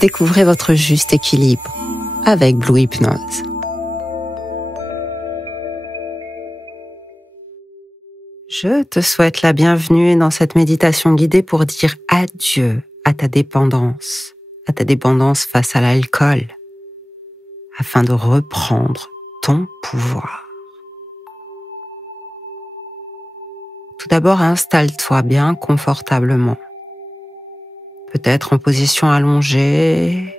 Découvrez votre juste équilibre avec Blue Hypnose. Je te souhaite la bienvenue dans cette méditation guidée pour dire adieu à ta dépendance face à l'alcool, afin de reprendre ton pouvoir. Tout d'abord, installe-toi bien confortablement, peut-être en position allongée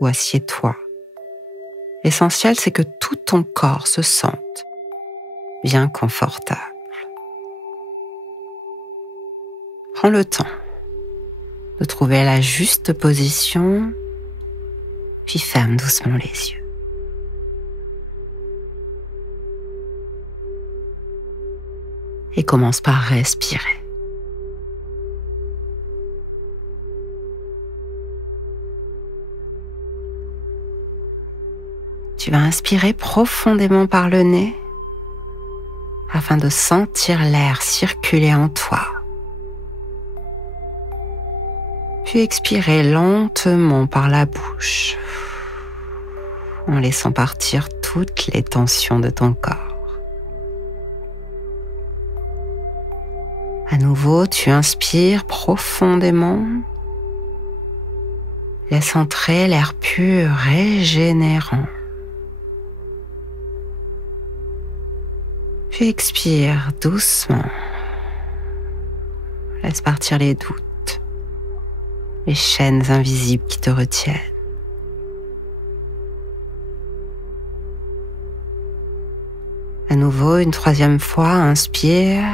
ou assieds-toi. L'essentiel, c'est que tout ton corps se sente bien confortable. Prends le temps de trouver la juste position, puis ferme doucement les yeux. Et commence par respirer. Tu vas inspirer profondément par le nez afin de sentir l'air circuler en toi. Puis expirer lentement par la bouche en laissant partir toutes les tensions de ton corps. À nouveau, tu inspires profondément. Laisse entrer l'air pur, régénérant. Puis expire doucement. Laisse partir les doutes, les chaînes invisibles qui te retiennent. À nouveau, une troisième fois, inspire.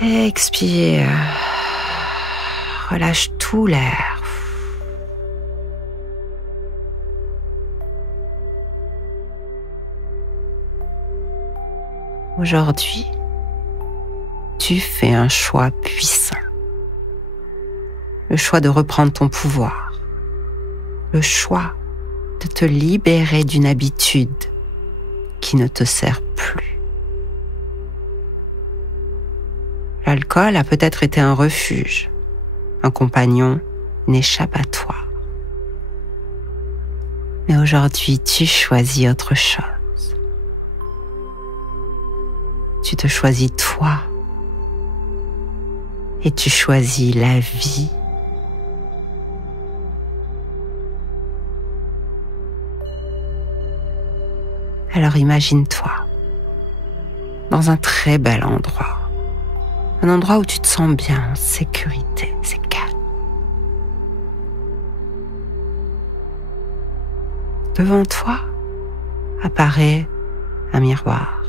Expire. Relâche tout l'air. Aujourd'hui, tu fais un choix puissant. Le choix de reprendre ton pouvoir. Le choix de te libérer d'une habitude qui ne te sert plus. L'alcool a peut-être été un refuge, un compagnon, une échappatoire. Mais aujourd'hui, tu choisis autre chose. Tu te choisis toi. Et tu choisis la vie. Alors imagine-toi dans un très bel endroit. Un endroit où tu te sens bien, en sécurité, c'est calme. Devant toi apparaît un miroir.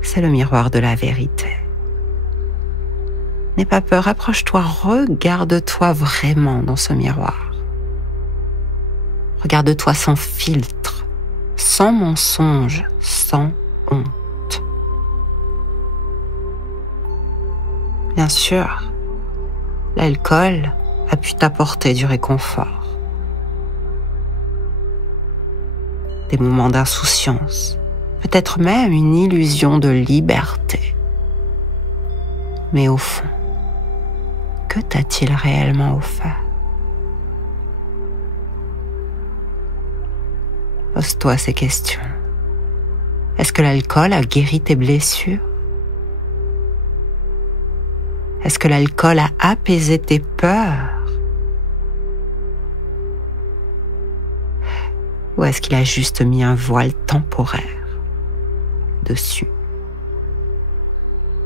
C'est le miroir de la vérité. N'aie pas peur, approche-toi, regarde-toi vraiment dans ce miroir. Regarde-toi sans filtre, sans mensonge, sans honte. Bien sûr, l'alcool a pu t'apporter du réconfort, des moments d'insouciance, peut-être même une illusion de liberté. Mais au fond, que t'a-t-il réellement offert? Pose-toi ces questions. Est-ce que l'alcool a guéri tes blessures? Est-ce que l'alcool a apaisé tes peurs? Ou est-ce qu'il a juste mis un voile temporaire dessus?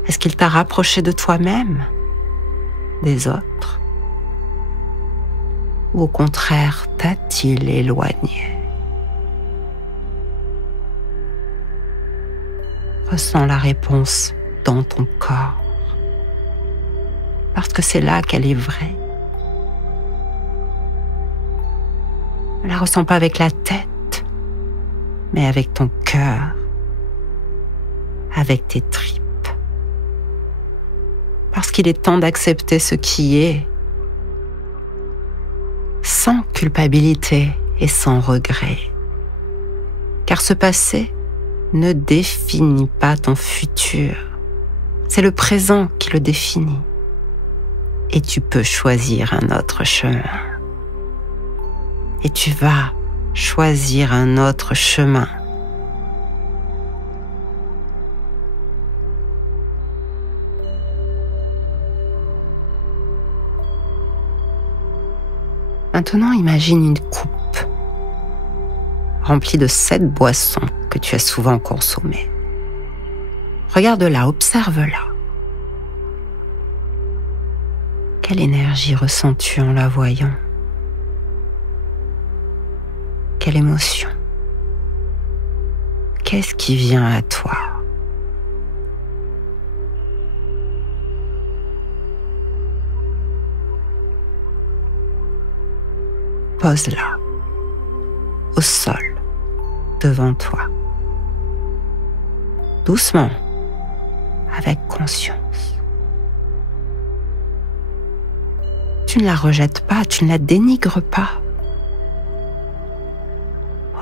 Est-ce qu'il t'a rapproché de toi-même, des autres? Ou au contraire, t'a-t-il éloigné? Ressens la réponse dans ton corps. Parce que c'est là qu'elle est vraie. Ne la ressens pas avec la tête, mais avec ton cœur, avec tes tripes. Parce qu'il est temps d'accepter ce qui est, sans culpabilité et sans regret. Car ce passé ne définit pas ton futur. C'est le présent qui le définit. Et tu peux choisir un autre chemin. Et tu vas choisir un autre chemin. Maintenant, imagine une coupe remplie de 7 boissons que tu as souvent consommées. Regarde-la, observe-la. Quelle énergie ressens-tu en la voyant? Quelle émotion? Qu'est-ce qui vient à toi? Pose-la au sol, devant toi. Doucement, avec conscience. Tu ne la rejettes pas, tu ne la dénigres pas.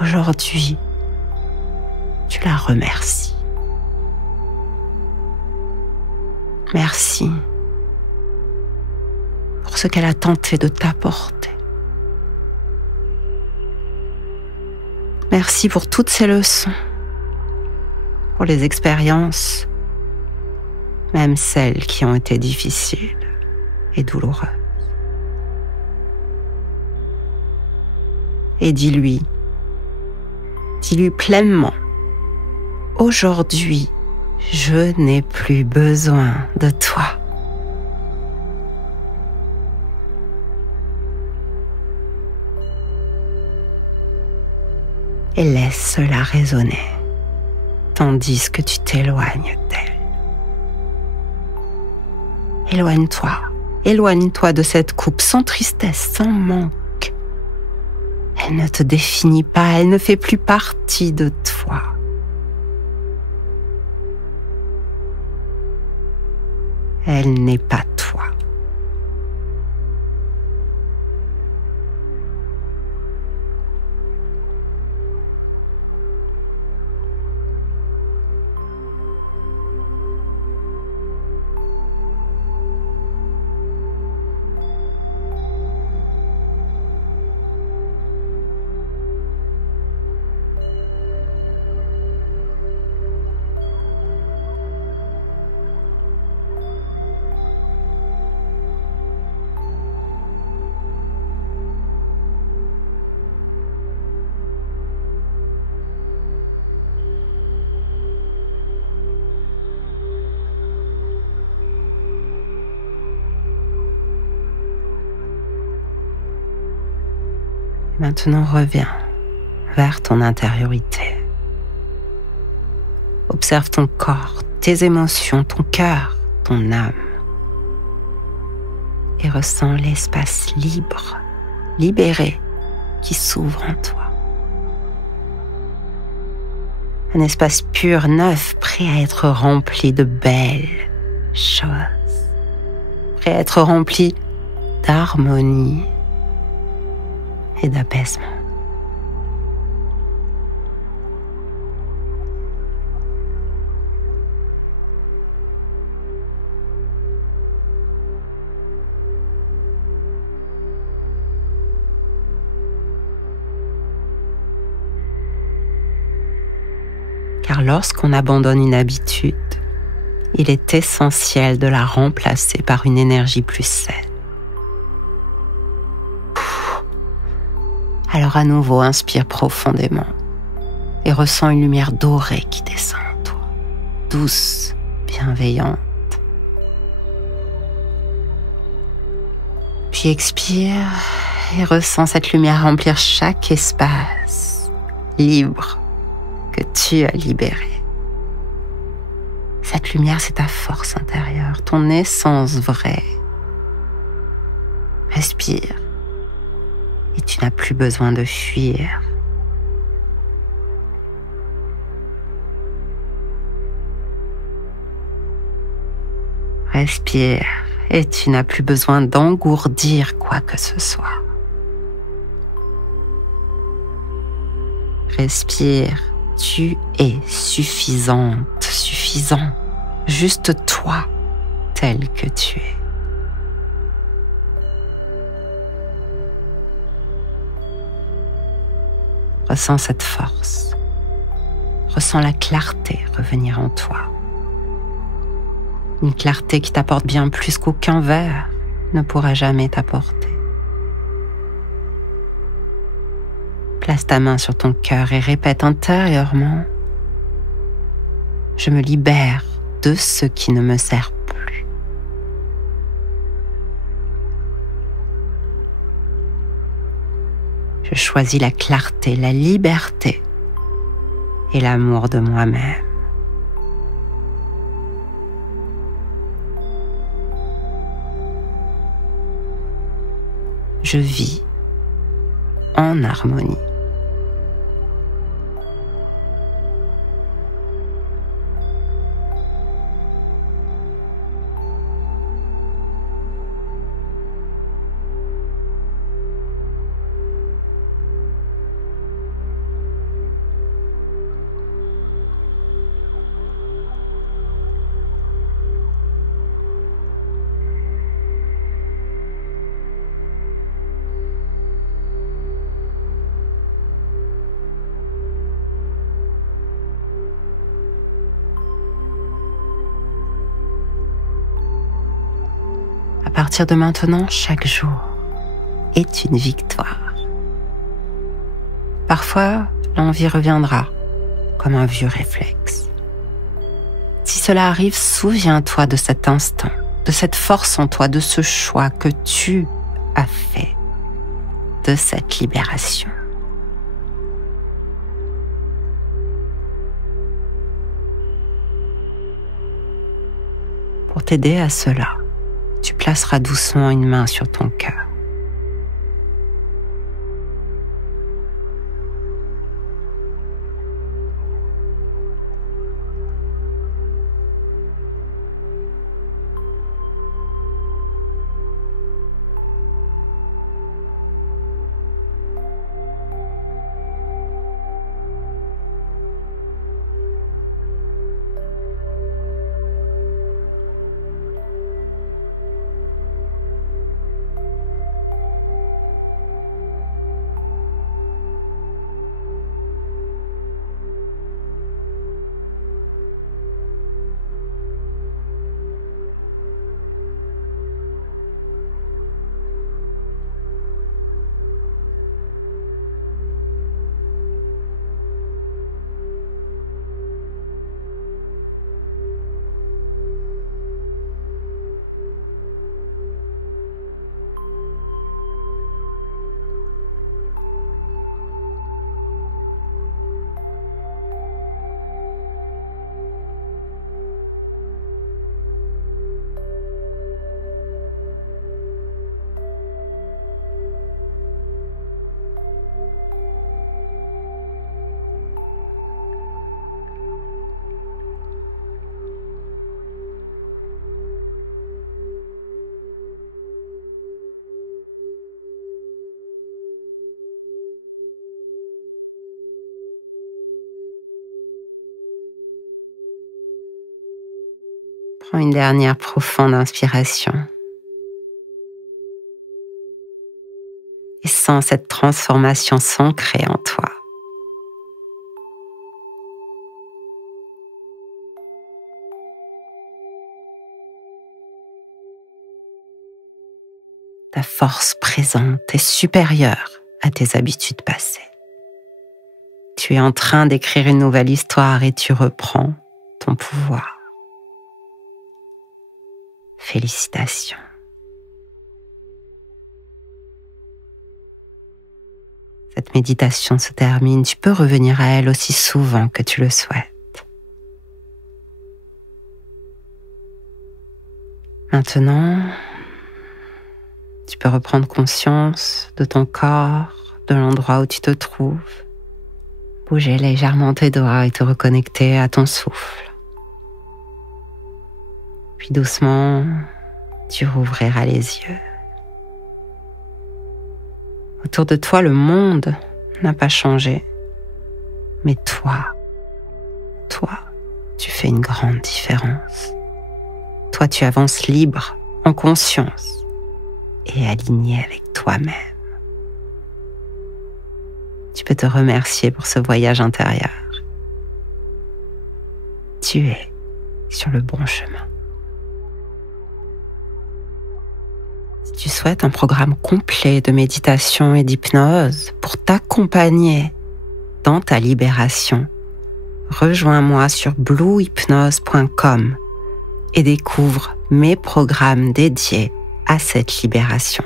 Aujourd'hui, tu la remercies. Merci pour ce qu'elle a tenté de t'apporter. Merci pour toutes ces leçons, pour les expériences, même celles qui ont été difficiles et douloureuses. Et dis-lui pleinement, aujourd'hui, je n'ai plus besoin de toi. Et laisse cela résonner, tandis que tu t'éloignes d'elle. Éloigne-toi de cette coupe sans tristesse, sans manque. Elle ne te définit pas, elle ne fait plus partie de toi. Elle n'est pas toi. Maintenant, reviens vers ton intériorité. Observe ton corps, tes émotions, ton cœur, ton âme. Et ressens l'espace libre, libéré, qui s'ouvre en toi. Un espace pur, neuf, prêt à être rempli de belles choses. Prêt à être rempli d'harmonie et d'apaisement. Car lorsqu'on abandonne une habitude, il est essentiel de la remplacer par une énergie plus saine. Alors à nouveau, inspire profondément et ressens une lumière dorée qui descend en toi, douce, bienveillante. Puis expire et ressens cette lumière remplir chaque espace libre que tu as libéré. Cette lumière, c'est ta force intérieure, ton essence vraie. Respire. Et tu n'as plus besoin de fuir. Respire et tu n'as plus besoin d'engourdir quoi que ce soit. Respire, Tu es suffisante, suffisant, juste toi, tel que tu es. Ressens cette force. Ressens la clarté revenir en toi. Une clarté qui t'apporte bien plus qu'aucun verre ne pourra jamais t'apporter. Place ta main sur ton cœur et répète intérieurement: je me libère de ce qui ne me sert plus. Je choisis la clarté, la liberté et l'amour de moi-même. Je vis en harmonie. À partir de maintenant, chaque jour est une victoire. Parfois, l'envie reviendra comme un vieux réflexe. Si cela arrive, souviens-toi de cet instant, de cette force en toi, de ce choix que tu as fait, de cette libération. Pour t'aider à cela, tu placeras doucement une main sur ton cœur. Prends une dernière profonde inspiration et sens cette transformation s'ancrer en toi. Ta force présente est supérieure à tes habitudes passées. Tu es en train d'écrire une nouvelle histoire et tu reprends ton pouvoir. Félicitations. Cette méditation se termine, tu peux revenir à elle aussi souvent que tu le souhaites. Maintenant, tu peux reprendre conscience de ton corps, de l'endroit où tu te trouves, bouger légèrement tes doigts et te reconnecter à ton souffle. Puis doucement, tu rouvriras les yeux. Autour de toi, le monde n'a pas changé, mais toi, toi, tu fais une grande différence. Toi, tu avances libre, en conscience et aligné avec toi-même. Tu peux te remercier pour ce voyage intérieur. Tu es sur le bon chemin. Si tu souhaites un programme complet de méditation et d'hypnose pour t'accompagner dans ta libération, rejoins-moi sur bluehypnose.com et découvre mes programmes dédiés à cette libération.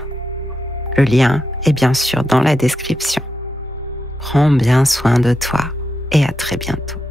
Le lien est bien sûr dans la description. Prends bien soin de toi et à très bientôt.